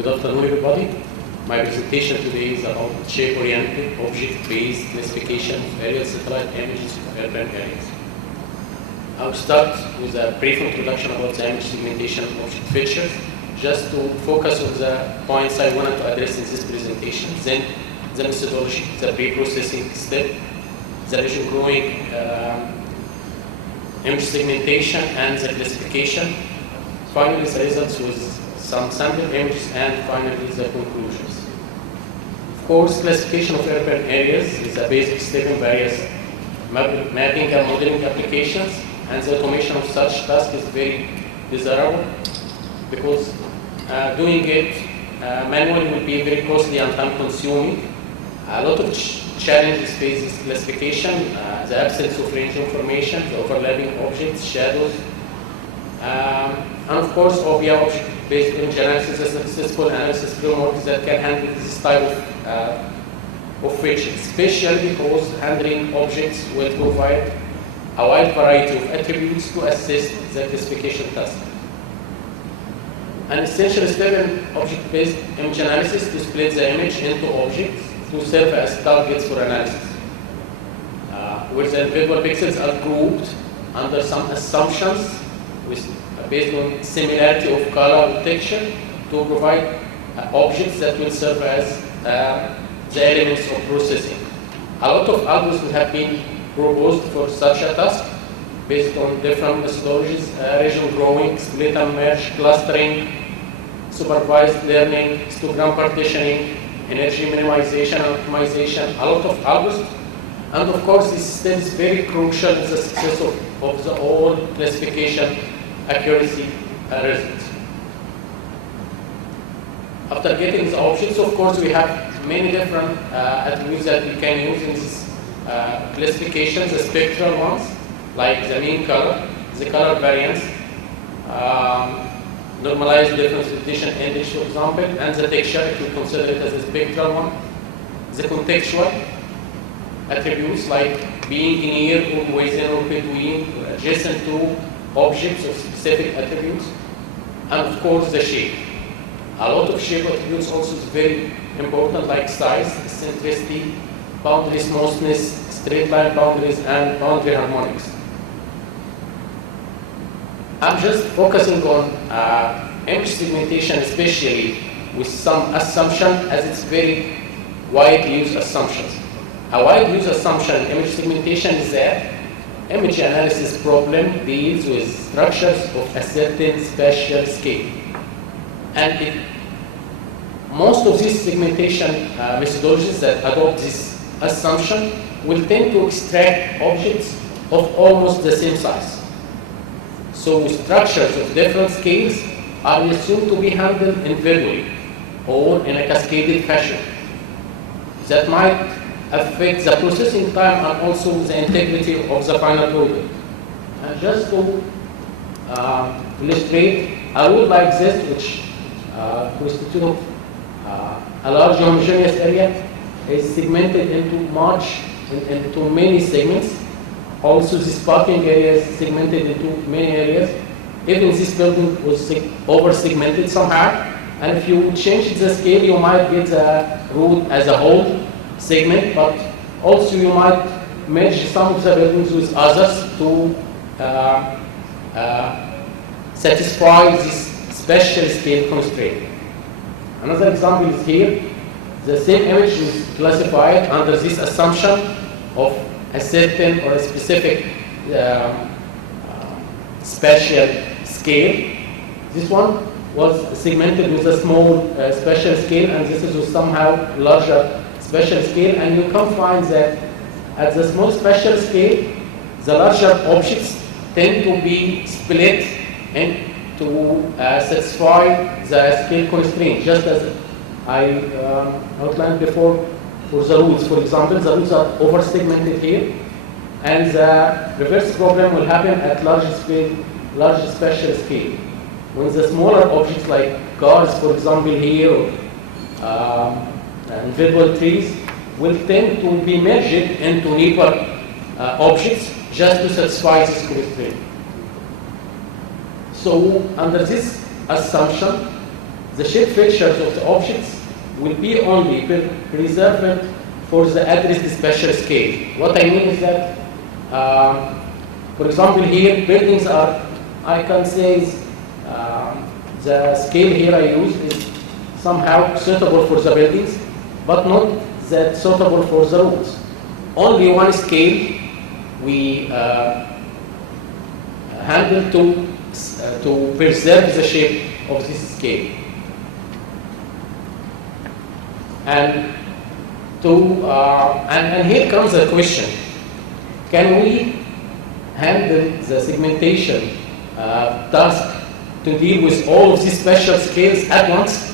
Good afternoon, everybody. My presentation today is about shape-oriented, object-based classification of aerial satellite images of urban areas. I'll start with a brief introduction about the image segmentation object features, just to focus on the points I wanted to address in this presentation. Then the methodology, the pre-processing step, the region growing image segmentation, and the classification. Finally, the results with some sample images, and finally the conclusions. Of course, classification of urban areas is a basic step in various mapping and modeling applications, and the automation of such tasks is very desirable because doing it manually will be very costly and time consuming. A lot of challenges face this classification, the absence of range information, the overlapping objects, shadows, and of course, GEOBIA object-based image analysis is a successful analysis framework that can handle this type of features, especially because handling objects will provide a wide variety of attributes to assist the classification task. An essential step in object-based image analysis is to split the image into objects to serve as targets for analysis, where the individual pixels are grouped under some assumptions based on similarity of color or texture to provide objects that will serve as the elements of processing. A lot of algorithms have been proposed for such a task based on different methodologies, region growing, split and merge, clustering, supervised learning, histogram partitioning, energy minimization and optimization, a lot of algorithms. And of course, this step is very crucial in the success of the whole classification accuracy results. After getting the objects, of course, we have many different attributes that we can use in this classification, the spectral ones, like the mean color, the color variance, normalized difference repetition index, for example, and the texture, if we consider it as a spectral one, the contextual attributes like being near or within or between or adjacent to objects of specific attributes, and of course the shape. A lot of shape attributes also is very important, like size, eccentricity, boundary smoothness, straight line boundaries, and boundary harmonics. I'm just focusing on image segmentation, especially with some assumption, as it's very widely used assumptions. A widely used assumption in image segmentation is that image analysis problem deals with structures of a certain spatial scale. And most of these segmentation methodologies that adopt this assumption will tend to extract objects of almost the same size. So structures of different scales are assumed to be handled individually or in a cascaded fashion. That might affect the processing time and also the integrity of the final product. And just to illustrate, a road like this, which constitutes a large homogeneous area, is segmented into many segments. Also, this parking area is segmented into many areas. Even this building was over-segmented somehow, and if you change the scale, you might get the road as a whole segment, but also you might merge some of the buildings with others to satisfy this spatial scale constraint. Another example is here. The same image is classified under this assumption of a certain or a specific spatial scale. This one was segmented with a small spatial scale, and this is with somehow larger spatial scale, and you can find that at the small spatial scale, the larger objects tend to be split and to satisfy the scale constraint, just as I outlined before for the routes. For example, the routes are over-segmented here, and the reverse problem will happen at large spatial scale. When the smaller objects like cars, for example, here, or individual trees, will tend to be merged into neighbor objects just to satisfy this constraint. So under this assumption, the shape features of the objects will be only preserved for the addressed spatial scale. What I mean is that, for example, here buildings are, I can say, the scale here I use is somehow suitable for the buildings, but not that suitable for the roads. Only one scale we handle to preserve the shape of this scale. And here comes the question: can we handle the segmentation task to deal with all of these special scales at once?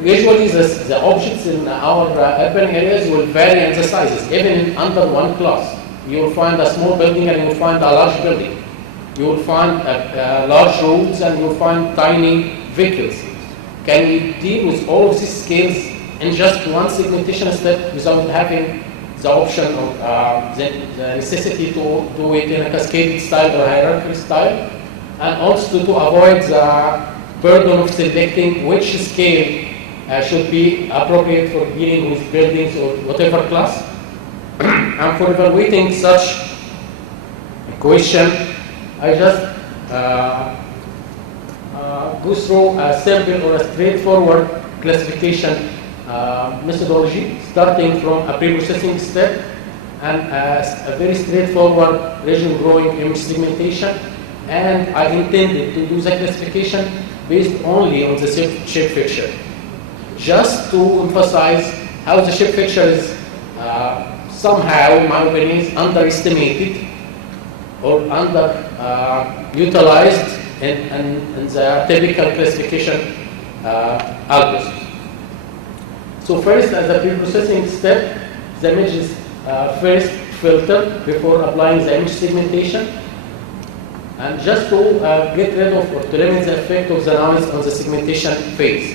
Usually, the objects in our urban areas will vary in the sizes, even under one class. You will find a small building and you will find a large building. You will find large roads and you will find tiny vehicles. Can we deal with all of these scales in just one segmentation step without having the option of the necessity to do it in a cascaded style or hierarchical style? And also to avoid the burden of selecting which scale should be appropriate for dealing with buildings or whatever class. And for evaluating such a question, I just go through a simple or a straightforward classification methodology, starting from a pre-processing step and a very straightforward region growing image segmentation. And I intended to do the classification based only on the shape feature, just to emphasize how the shape feature is somehow, in my opinion, is underestimated or underutilized in the typical classification algorithm. So first, as a pre-processing step, the image is first filtered before applying the image segmentation, and just to get rid of or to limit the effect of the noise on the segmentation phase.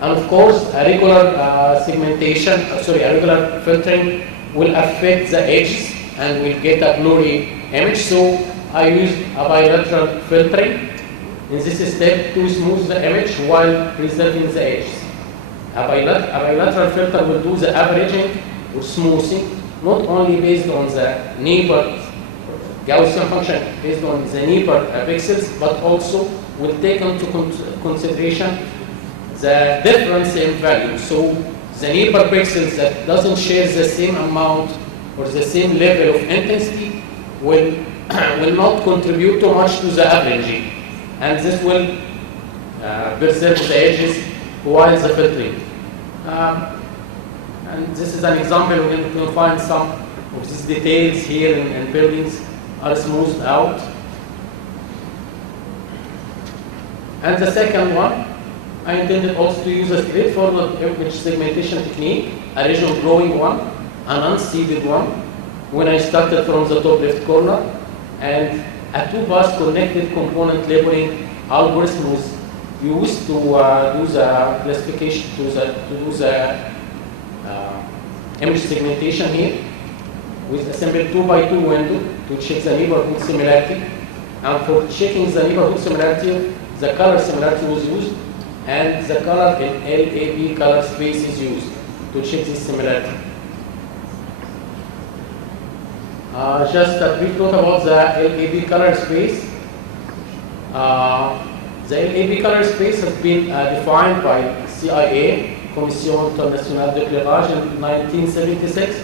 And of course, a regular a regular filtering will affect the edges and will get a blurry image. So I use a bilateral filtering in this step to smooth the image while preserving the edges. A bilateral filter will do the averaging or smoothing, not only based on the neighbor Gaussian function based on the neighbor pixels, but also will take into consideration the difference in value. So the neighbor pixels that doesn't share the same amount or the same level of intensity will not contribute too much to the averaging, and this will preserve the edges while the filtering. And this is an example where you can find some of these details here in buildings are smoothed out. And the second one, I intended also to use a straightforward image segmentation technique, a region growing one, an unseeded one, when I started from the top left corner, and a two-pass connected component labeling algorithm was used to do the classification, to do the image segmentation here, with a simple 2x2 window to check the neighborhood similarity. And for checking the neighborhood similarity, the color similarity was used, and the color in LAB color space is used to check this similarity. Just a brief note about the LAB color space. The LAB color space has been defined by CIA, Commission Internationale d'Éclairage, in 1976,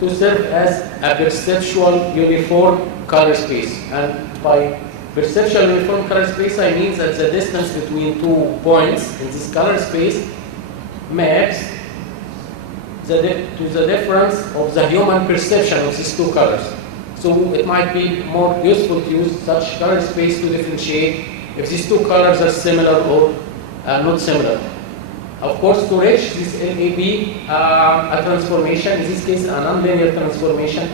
to serve as a perceptual uniform color space. And by perceptual uniform color space, I mean that the distance between 2 points in this color space maps to the difference of the human perception of these two colors. So it might be more useful to use such color space to differentiate if these two colors are similar or not similar. Of course, to reach this LAB, a transformation, in this case, a nonlinear transformation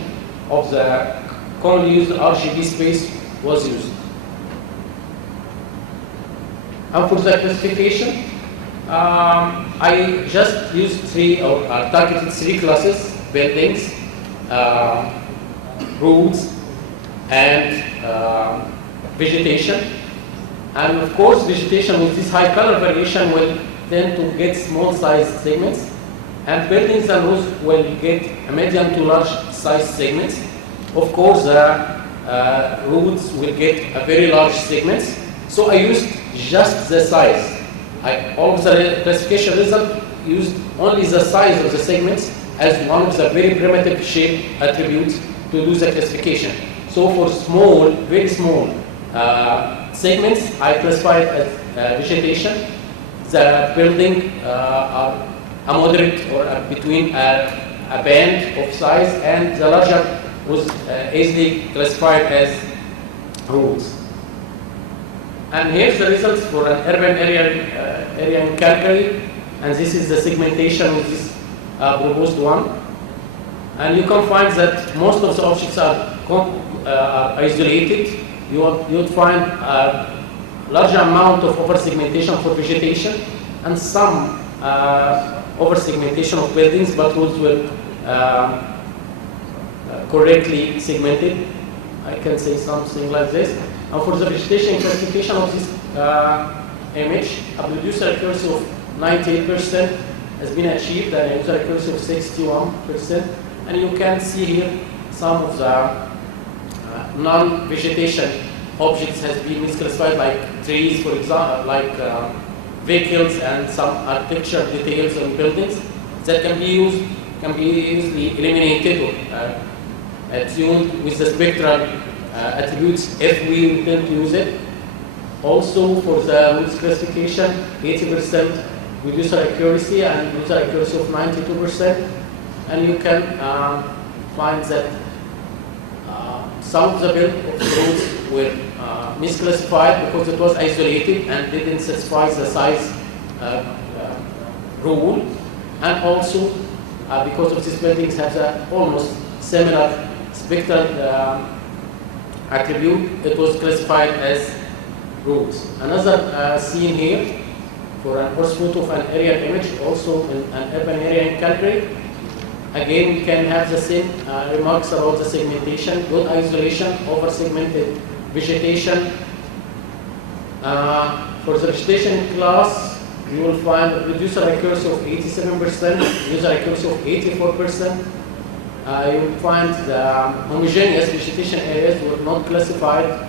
of the commonly used RGB space was used. And for the classification, I just used targeted three classes: buildings, roads, and vegetation. And of course, vegetation with this high color variation will tend to get small size segments, and buildings and roofs will get a medium to large size segments. Of course, roads will get a very large segments. So I used just the size. All of the classification result used only the size of the segments as one of the very primitive shape attributes to do the classification. So for small, very small segments, I classified as vegetation. The building are a moderate or between a band of size, and the larger was easily classified as roads. And here's the results for an urban area in Calgary, and this is the segmentation with this proposed one. And you can find that most of the objects are isolated. You would find a large amount of over-segmentation for vegetation, and some over-segmentation of buildings, but roads were correctly segmented. I can say something like this. And for the vegetation classification of this image, a producer accuracy of 98% has been achieved, and a user accuracy of 61%. And you can see here some of the non-vegetation objects has been misclassified, like trees, for example, like vehicles and some architecture details on buildings that can be easily eliminated or tuned with the spectral attributes if we intend to use it. Also for the routes classification, 80% producer accuracy and user accuracy of 92%. And you can find that some of the routes were misclassified because it was isolated and didn't satisfy the size rule. And also because of these buildings have the almost similar spectral attribute, it was classified as roads. Another scene here for an earth photo of an aerial image, also in an urban area in Calgary. Again, we can have the same remarks about the segmentation, good isolation, over-segmented vegetation. For the vegetation class, you will find a producer accuracy of 87%, user accuracy of 84%. You will find the homogeneous vegetation areas were not classified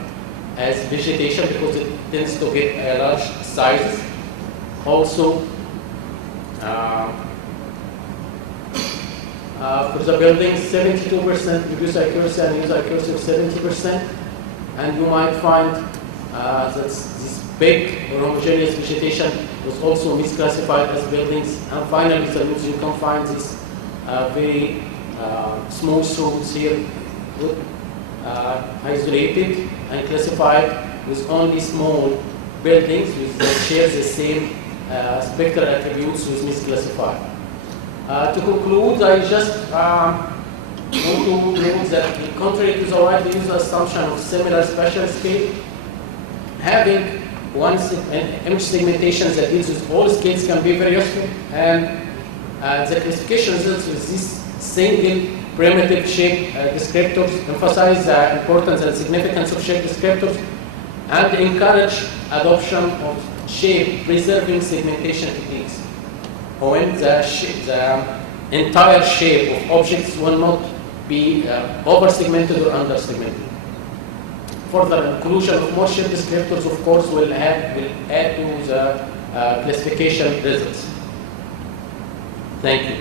as vegetation because it tends to get a large size. Also, for the buildings, 72% producer accuracy and user accuracy of 70%. And you might find that this big or homogeneous vegetation was also misclassified as buildings. And finally, the roads, you can find this very small roads here, isolated and classified with only small buildings that share the same spectral attributes with misclassified. To conclude, I just want to note that contrary to the widely used assumption of similar spatial scale, having an image segmentation that deals with all scales can be very useful, and the classification results with this single primitive shape descriptors emphasize the importance and significance of shape descriptors and encourage adoption of shape preserving segmentation techniques when the entire shape of objects will not be over-segmented or under-segmented. Further inclusion of more shape descriptors, of course, will add to the classification results. Thank you.